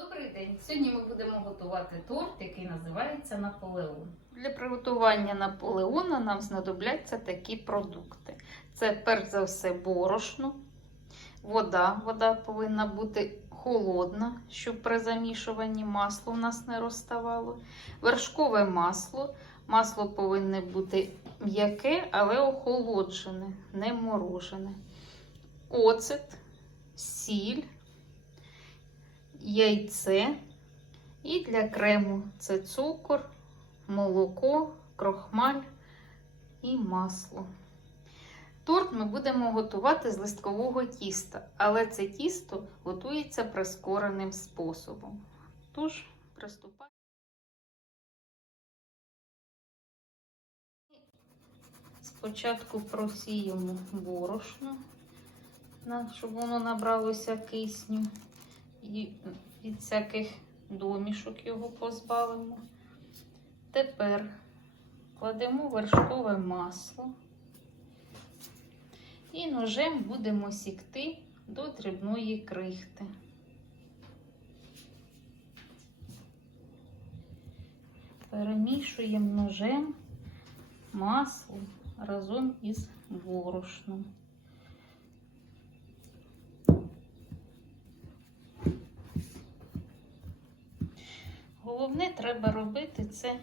Добрий день! Сьогодні ми будемо готувати торт, який називається Наполеон. Для приготування Наполеона нам знадобляться такі продукти: це перш за все борошно, вода. Вода повинна бути холодна, щоб при замішуванні масло у нас не розставало. Вершкове масло. Масло повинне бути м'яке, але охолоджене, не морожене. Оцет, сіль яйце. І для крему це цукор, молоко, крохмаль і масло. Торт ми будемо готувати з листкового тіста, але це тісто готується прискореним способом. Тож, приступаємо. Спочатку просіємо борошно, щоб воно набралося кисню і від всяких домішок його позбавимо. Тепер кладемо вершкове масло і ножем будемо сікти до дрібної крихти. Перемішуємо ножем масло разом із борошном. Головне треба робити це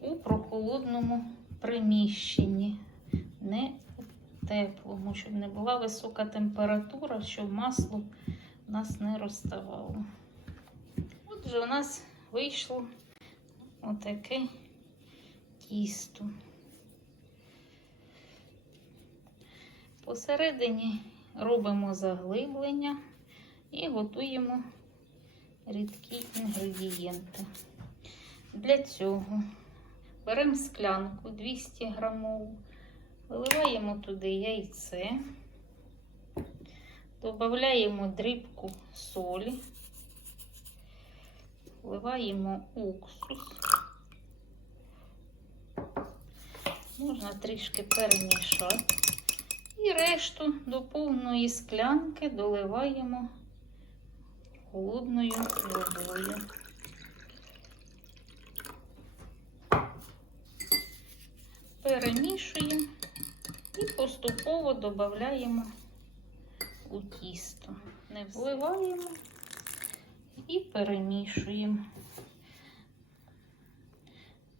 у прохолодному приміщенні, не у теплому, щоб не була висока температура, щоб масло нас не розставало. Отже, у нас вийшло отаке тісто. Посередині робимо заглиблення і готуємо рідкі інгредієнти. Для цього беремо склянку 200 грамову, виливаємо туди яйце, додаємо дрібку солі, вливаємо уксус, можна трішки перемішати. І решту до повної склянки доливаємо холодною водою. Перемішуємо і поступово додаємо у тісто. Не вливаємо і перемішуємо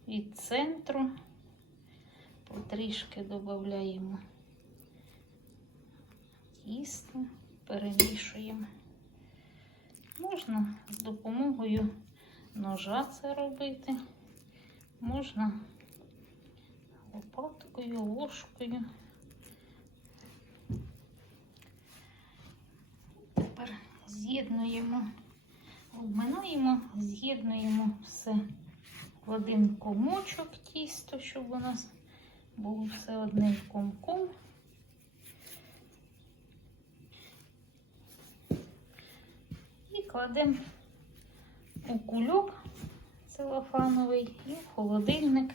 від центру, потрішки додаємо тісто, перемішуємо. Можна з допомогою ножа це робити, можна лопаткою, ложкою. Тепер з'єднуємо, обминаємо, з'єднуємо все в один комочок тісто, щоб у нас було все одним комком. І кладемо у кульок целофановий і в холодильник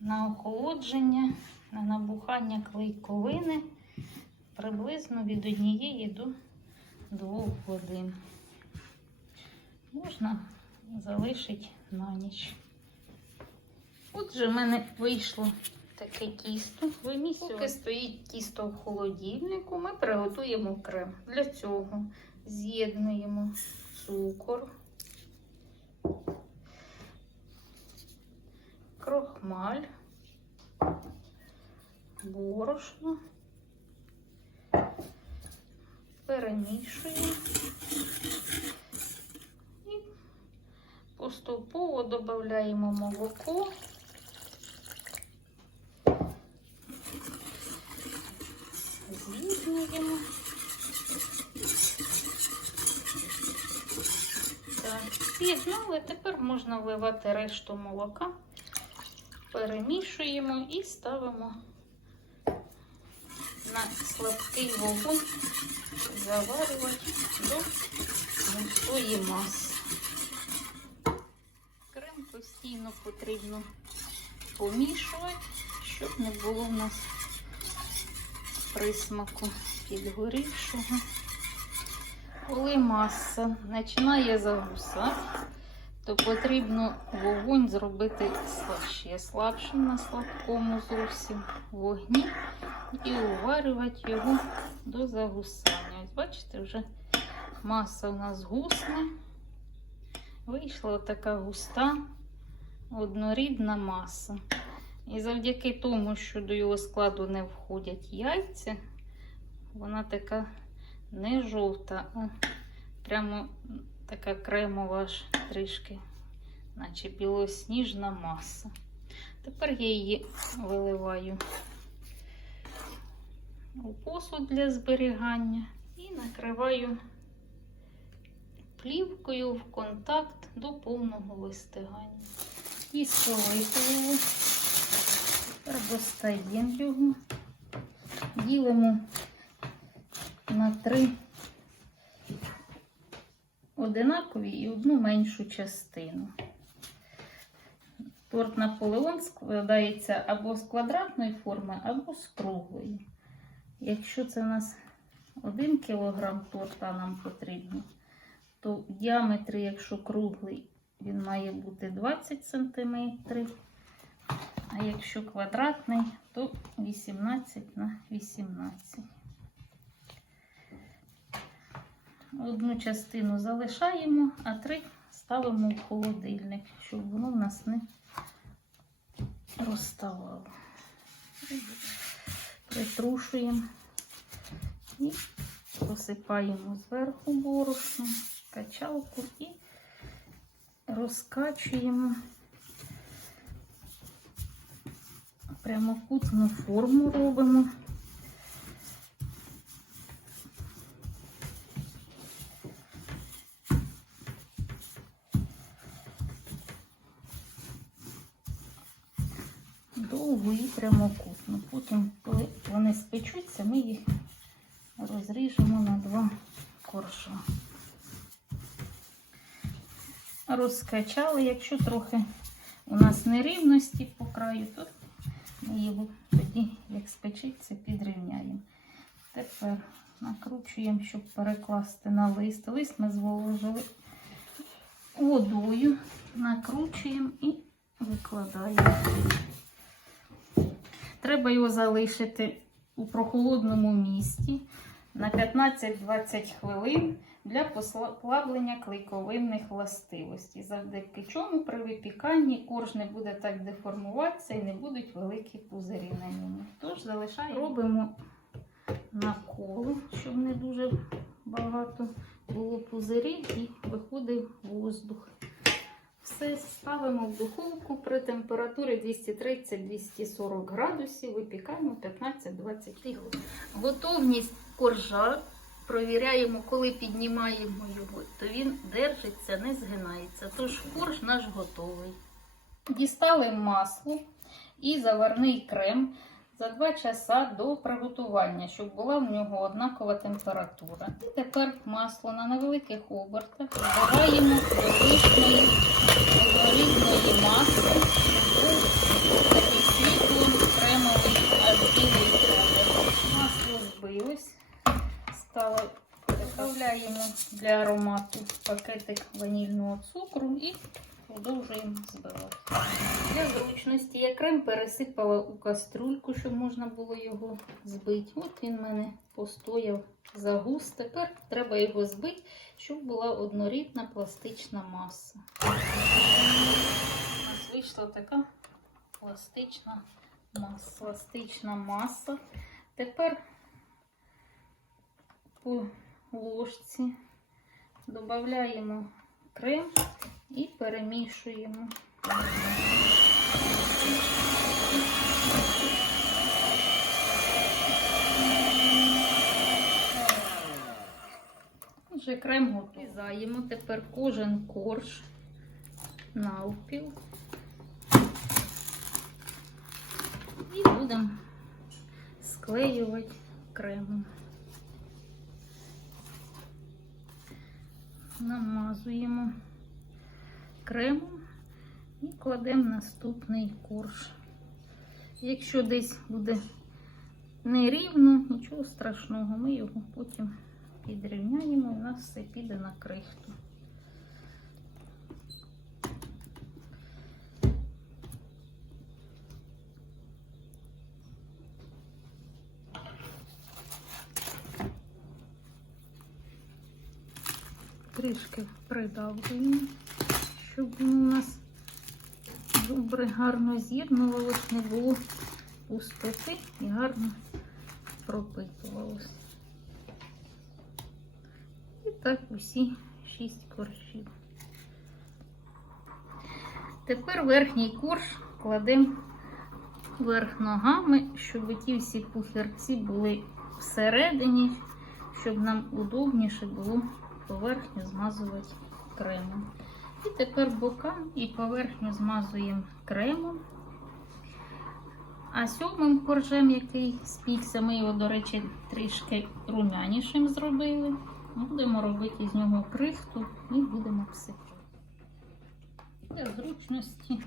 на охолодження, на набухання клейковини приблизно від однієї до двох годин. Можна залишити на ніч. Отже, в мене вийшло таке тісто. Вимісювати. Поки стоїть тісто в холодильнику, ми приготуємо крем. Для цього з'єднуємо цукор, крохмаль, борошно, перемішуємо і поступово додаємо молоко. З'єднуємо. Так, з'єднали, тепер можна вливати решту молока, перемішуємо і ставимо на слабкий вогонь, заварювати до густої маси. Крем постійно потрібно помішувати, щоб не було в нас присмаку підгорівшого. Коли маса починає загусати, то потрібно вогонь зробити сла- ще слабшим на слабкому зовсім вогні і уварювати його до загусання. Ось бачите, вже маса у нас гусне. Вийшла така густа, однорідна маса. І завдяки тому, що до його складу не входять яйця, вона така не жовта, а прямо така кремова аж трішки, наче білосніжна маса. Тепер я її виливаю у посуд для зберігання і накриваю плівкою в контакт до повного вистигання. І солитову. Тепер достаємо його, ділимо на три одинакові і одну меншу частину. Торт Наполеон складається або з квадратної форми, або з круглої. Якщо це у нас 1 кг торта нам потрібно, то в діаметрі, якщо круглий, він має бути 20 см, а якщо квадратний, то 18 на 18 Одну частину залишаємо, а три ставимо в холодильник, щоб воно в нас не розставало. Притрушуємо і посипаємо зверху борошно, качалку і розкачуємо прямокутну форму робимо. довгу і прямокутну. Потім, коли вони спечуться, ми їх розріжемо на два корша. Розкачали, якщо трохи у нас нерівності по краю, то ми його тоді, як спечеться, підрівняємо. Тепер накручуємо, щоб перекласти на лист. Лист ми зволожили водою, накручуємо і викладаємо. Треба його залишити у прохолодному місці на 15-20 хвилин для послаблення клейковинних властивостей. Завдяки чому при випіканні корж не буде так деформуватися і не будуть великі пузирі на ньому. Тож залишаємо, робимо на коло, щоб не дуже багато було пузирів і виходив воздух. Все ставимо в духовку при температурі 230-240 градусів, випікаємо 15-20 хвилин. Готовність коржа провіряємо, коли піднімаємо його, то він держиться, не згинається. Тож корж наш готовий. Дістали масло і заварний крем за 2 часа до приготування, щоб була в нього однакова температура. І тепер масло на невеликих обертах вливаємо до вишньої однорідної маси такий світло кремовий білий. Масло збилось, стало Додаємо для аромату пакетик ванільного цукру і продовжуємо збивати. Для зручності я крем пересипала у каструльку, щоб можна було його збити. От він в мене постояв загус. Тепер треба його збити, щоб була однорідна пластична маса. У нас вийшла така пластична маса. Пластична маса. Тепер по ложці додаємо крем і перемішуємо. Вже крем готовий. Різаємо тепер кожен корж навпіл. І будемо склеювати кремом. намазуємо кремом і кладемо наступний корж. Якщо десь буде нерівно, нічого страшного, ми його потім підрівняємо і у нас все піде на крихту. Трішки придавлюємо, щоб воно у нас добре гарно з'єднувалось, не було пустоти і гарно пропитувалось. І так усі шість коржів. Тепер верхній корж кладемо верх ногами, щоб ті всі пухірці були всередині, щоб нам удобніше було поверхню змазувати кремом. І тепер бока і поверхню змазуємо кремом. А сьомим коржем, який спікся, ми його, до речі, трішки румянішим зробили. Будемо робити з нього крихту і будемо псити. Для зручності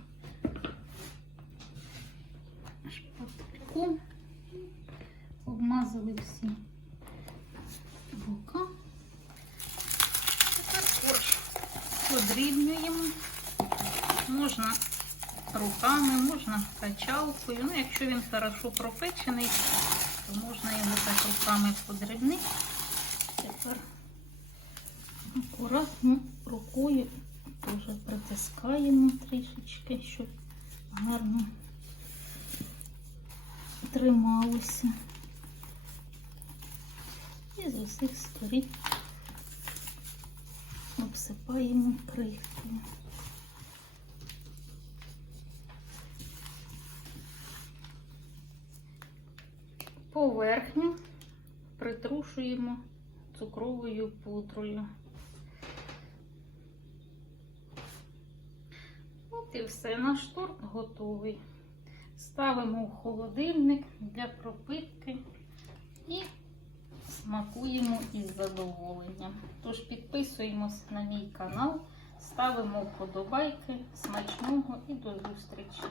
шпатком обмазали всі бока. Тепер корж подрібнюємо. Можна руками, можна качалкою. Ну, якщо він хорошо пропечений, то можна його так руками подрібнити. Тепер акуратно рукою теж притискаємо трішечки, щоб гарно трималося. І з усіх сторін обсипаємо крихтою. Поверхню притрушуємо цукровою пудрою. От і все, наш торт готовий. Ставимо в холодильник для пропитки і смакуємо із задоволенням. Тож підписуємось на мій канал, ставимо вподобайки, смачного і до зустрічі!